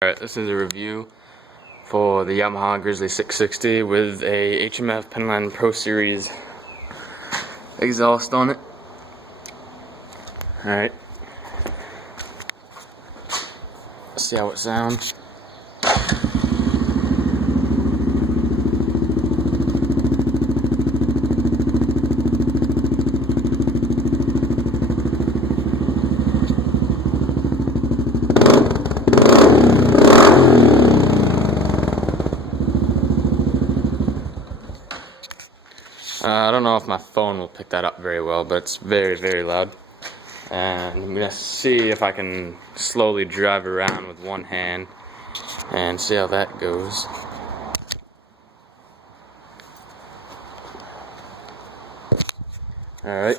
Alright, this is a review for the Yamaha Grizzly 660 with a HMF Penline Pro Series exhaust on it. Alright, let's see how it sounds. I don't know if my phone will pick that up very well, but it's very, very loud. And I'm gonna see if I can slowly drive around with one hand and see how that goes. Alright.